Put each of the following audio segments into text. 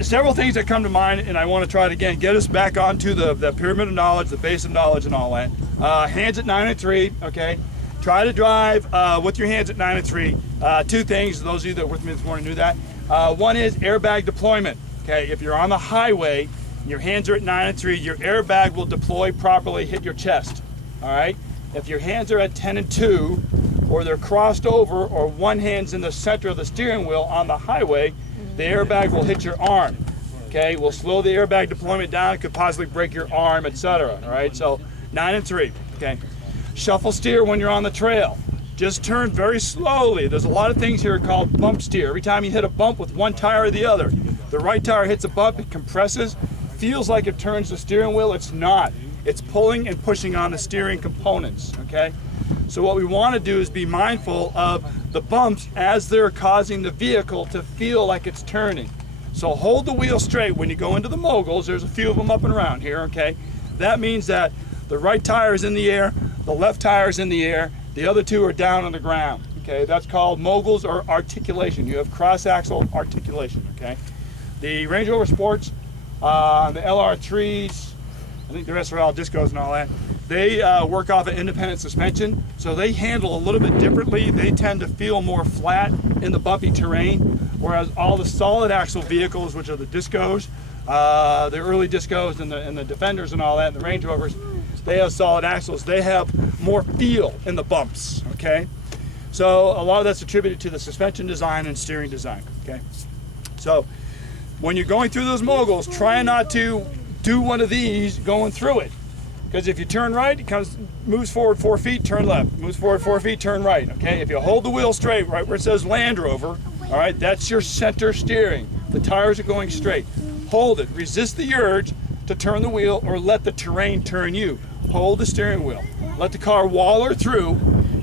Several things that come to mind, and I want to try to again get us back onto the pyramid of knowledge, the base of knowledge, and all that. Hands at 9 and 3. Okay, try to drive with your hands at 9 and 3. Two things. Those of you that were with me this morning knew that. One is airbag deployment. Okay, if you're on the highway, your hands are at 9 and 3. Your airbag will deploy properly, hit your chest. All right. If your hands are at 10 and 2, or they're crossed over, or one hand's in the center of the steering wheel on the highway, the airbag will hit your arm. Okay, we'll slow the airbag deployment down. It could possibly break your arm, etc. All right, so 9 and 3. Okay, shuffle steer when you're on the trail. Just turn very slowly. There's a lot of things here called bump steer. Every time you hit a bump with one tire or the other, the right tire hits a bump, it compresses, feels like it turns the steering wheel. It's not. It's pulling and pushing on the steering components. Okay. So what we want to do is be mindful of the bumps as they're causing the vehicle to feel like it's turning. So hold the wheel straight when you go into the moguls. There's a few of them up and around here, okay? That means that the right tire is in the air, the left tire is in the air, the other two are down on the ground, okay? That's called moguls or articulation. You have cross-axle articulation, okay? The Range Rover Sports, the LR3s, I think the rest are all discos and all that. They work off an independent suspension, so they handle a little bit differently. They tend to feel more flat in the bumpy terrain, whereas all the solid axle vehicles, which are the discos, the early discos and the Defenders and all that, and the Range Rovers, they have solid axles. They have more feel in the bumps, okay? So a lot of that's attributed to the suspension design and steering design, okay? So when you're going through those moguls, try not to do one of these going through it. Because if you turn right, it moves forward 4 feet, turn left. Moves forward 4 feet, turn right, okay? If you hold the wheel straight, right where it says Land Rover, all right, that's your center steering. The tires are going straight. Hold it. Resist the urge to turn the wheel or let the terrain turn you. Hold the steering wheel. Let the car waller through,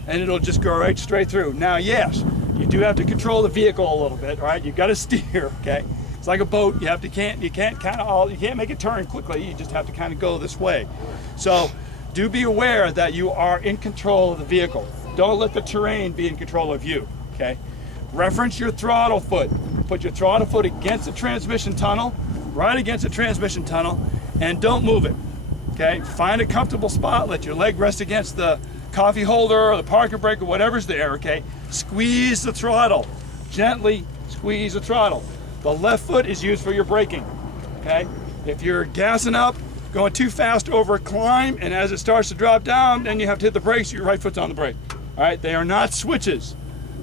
and it'll just go right straight through. Now, yes, you do have to control the vehicle a little bit, all right? You've got to steer, okay? It's like a boat. You can't make it turn quickly. You just have to kind of go this way. So do be aware that you are in control of the vehicle. Don't let the terrain be in control of you, okay? Reference your throttle foot. Put your throttle foot against the transmission tunnel, right against the transmission tunnel, and don't move it, okay? Find a comfortable spot. Let your leg rest against the coffee holder or the parking brake or whatever's there, okay? Squeeze the throttle. Gently squeeze the throttle. The left foot is used for your braking, okay? If you're gassing up, going too fast over a climb, and as it starts to drop down, then you have to hit the brakes, your right foot's on the brake, all right? They are not switches.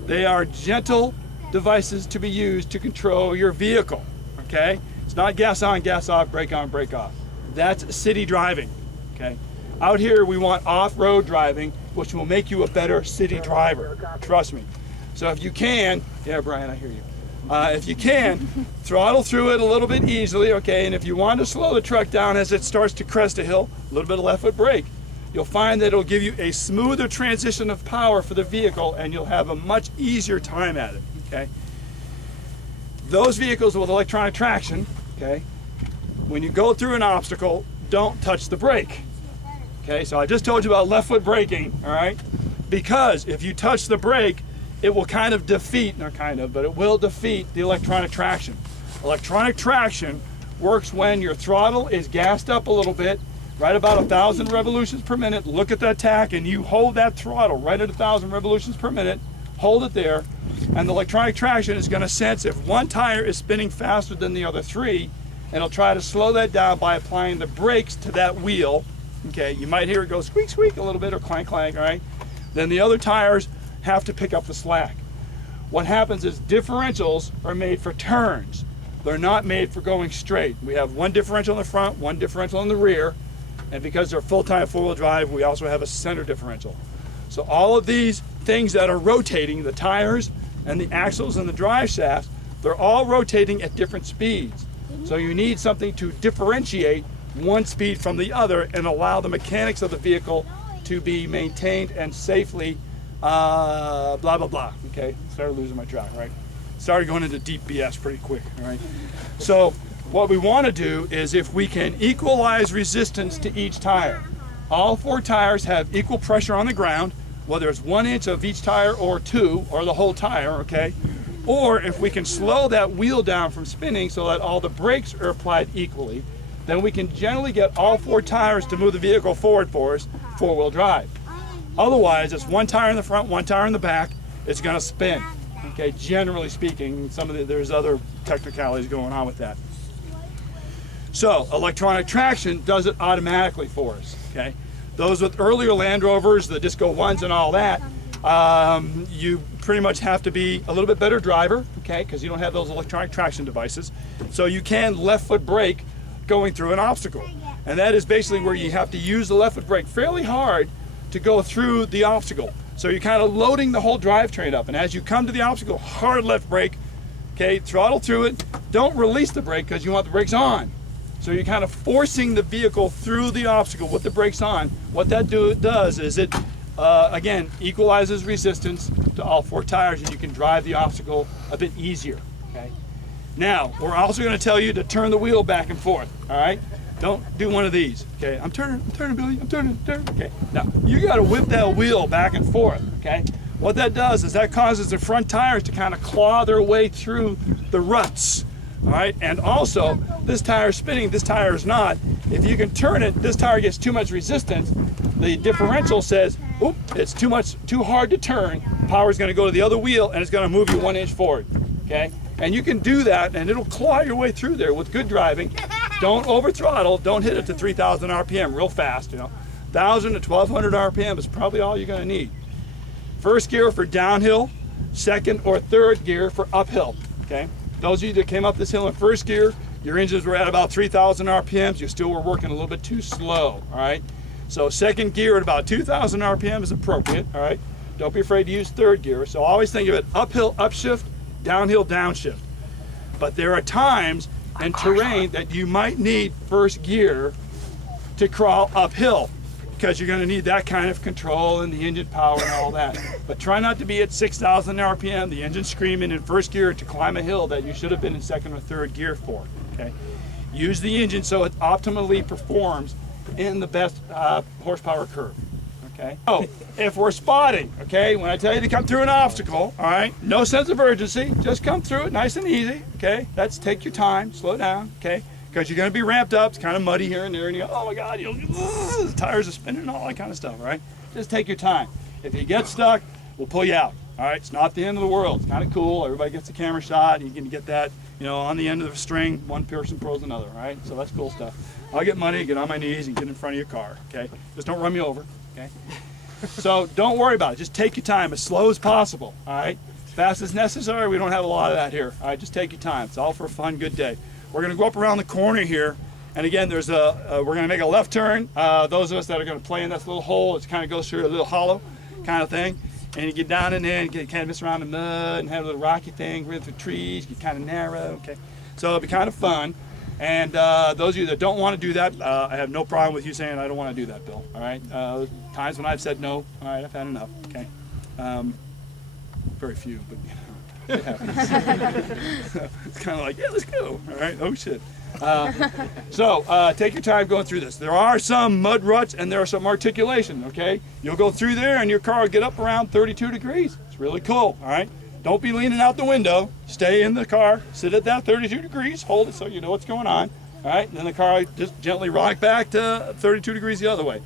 They are gentle devices to be used to control your vehicle, okay? It's not gas on, gas off, brake on, brake off. That's city driving, okay? Out here, we want off-road driving, which will make you a better city driver, trust me. So if you can, yeah, Brian, I hear you. If you can, throttle through it a little bit easily, okay? And if you want to slow the truck down as it starts to crest a hill, a little bit of left foot brake, you'll find that it'll give you a smoother transition of power for the vehicle, and you'll have a much easier time at it, okay? Those vehicles with electronic traction, okay, when you go through an obstacle, don't touch the brake, okay? So I just told you about left foot braking, all right? Because if you touch the brake, it will kind of defeat, not kind of, but it will defeat the electronic traction. Electronic traction works when your throttle is gassed up a little bit, right about 1,000 revolutions per minute. Look at that tach and you hold that throttle right at 1,000 revolutions per minute, hold it there, and the electronic traction is going to sense if one tire is spinning faster than the other three, and it'll try to slow that down by applying the brakes to that wheel. Okay, you might hear it go squeak, squeak a little bit, or clank, clank, all right? Then the other tires have to pick up the slack. What happens is differentials are made for turns. They're not made for going straight. We have one differential in the front, one differential in the rear, and because they're full-time four-wheel drive, we also have a center differential. So all of these things that are rotating, the tires and the axles and the drive shafts, they're all rotating at different speeds. So you need something to differentiate one speed from the other and allow the mechanics of the vehicle to be maintained and safely blah, blah, blah, okay? Started losing my track, right? Started going into deep BS pretty quick, all right? So what we want to do is if we can equalize resistance to each tire. All four tires have equal pressure on the ground, whether it's 1 inch of each tire or 2, or the whole tire, okay? Or if we can slow that wheel down from spinning so that all the brakes are applied equally, then we can generally get all 4 tires to move the vehicle forward for us, 4-wheel drive. Otherwise, it's 1 tire in the front, 1 tire in the back, it's gonna spin. Okay, generally speaking, there's other technicalities going on with that. So, electronic traction does it automatically for us, okay? Those with earlier Land Rovers, the Disco 1s and all that, you pretty much have to be a little bit better driver, okay, because you don't have those electronic traction devices. So you can left foot brake going through an obstacle. And that is basically where you have to use the left foot brake fairly hard to go through the obstacle. So you're kind of loading the whole drivetrain up. And as you come to the obstacle, hard left brake, okay, throttle through it. Don't release the brake because you want the brakes on. So you're kind of forcing the vehicle through the obstacle with the brakes on. What that does is it, again, equalizes resistance to all 4 tires, and you can drive the obstacle a bit easier, okay? Now, we're also going to tell you to turn the wheel back and forth, all right? Don't do one of these, okay? I'm turning, Billy, I'm turning. Okay, now, you got to whip that wheel back and forth, okay? What that does is that causes the front tires to kind of claw their way through the ruts, all right? And also, this tire is spinning, this tire is not. If you can turn it, this tire gets too much resistance. The differential says, oop, it's too hard to turn. Power's gonna go to the other wheel and it's gonna move you 1 inch forward, okay? And you can do that and it'll claw your way through there with good driving. Don't over throttle, don't hit it to 3,000 RPM real fast, 1,000 to 1,200 RPM is probably all you're gonna need. First gear for downhill, second or third gear for uphill, okay? Those of you that came up this hill in first gear, your engines were at about 3,000 RPMs, you still were working a little bit too slow, all right? So second gear at about 2,000 RPM is appropriate, all right? Don't be afraid to use third gear. So always think of it uphill, upshift, downhill, downshift. But there are times and terrain that you might need first gear to crawl uphill because you're going to need that kind of control and the engine power and all that. But try not to be at 6,000 RPM, the engine screaming in first gear to climb a hill that you should have been in second or third gear for, okay? Use the engine so it optimally performs in the best horsepower curve, okay? So, if we're spotting, okay, when I tell you to come through an obstacle, all right, no sense of urgency, just come through it nice and easy, okay? Take your time, slow down, okay? Because you're going to be ramped up, it's kind of muddy here and there, and you go, oh my God, the tires are spinning and all that kind of stuff, all right? Just take your time. If you get stuck, we'll pull you out, all right? It's not the end of the world. It's kind of cool. Everybody gets a camera shot. You can get that, on the end of the string, one person pulls another, all right? So that's cool stuff. I'll get money, get on my knees, and get in front of your car, okay? Just don't run me over, okay? So don't worry about it. Just take your time as slow as possible, all right? As fast as necessary. We don't have a lot of that here, all right? Just take your time. It's all for a fun, good day. We're going to go up around the corner here, and again, we're going to make a left turn. Those of us that are going to play in this little hole, it kind of goes through a little hollow kind of thing, and you get down in there and kind of mess around in the mud and have a little rocky thing, run through trees, get kind of narrow, okay? So it'll be kind of fun. And those of you that don't want to do that, I have no problem with you saying I don't want to do that, Bill. All right. Times when I've said no, all right, I've had enough. Okay. Very few, but it happens. It's kind of like, yeah, let's go. All right. Oh shit. So take your time going through this. There are some mud ruts and there are some articulation. Okay. You'll go through there and your car will get up around 32 degrees. It's really cool. All right. Don't be leaning out the window. Stay in the car. Sit at that 32 degrees. Hold it so you know what's going on. All right. And then the car just gently rock back to 32 degrees the other way.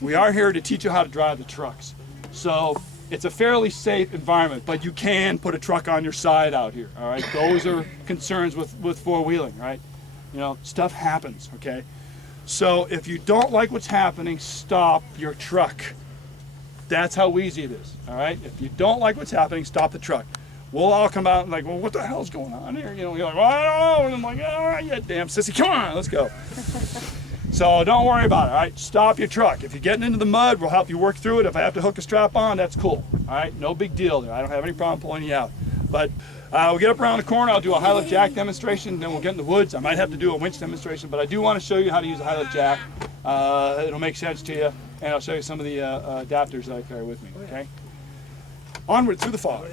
We are here to teach you how to drive the trucks. So it's a fairly safe environment, but you can put a truck on your side out here. All right. Those are concerns with four-wheeling, right? Stuff happens. Okay. So if you don't like what's happening, stop your truck. That's how easy it is, all right? If you don't like what's happening, stop the truck. We'll all come out and like, well, what the hell's going on here? You're like, well, I don't know. And I'm like, all right, yeah, damn sissy, come on, let's go. So don't worry about it, all right? Stop your truck. If you're getting into the mud, we'll help you work through it. If I have to hook a strap on, that's cool, all right? No big deal there. I don't have any problem pulling you out. But we'll get up around the corner. I'll do a high-lift jack demonstration, then we'll get in the woods. I might have to do a winch demonstration, but I do want to show you how to use a high-lift jack. It'll make sense to you. And I'll show you some of the adapters that I carry with me, okay? Onward through the fog.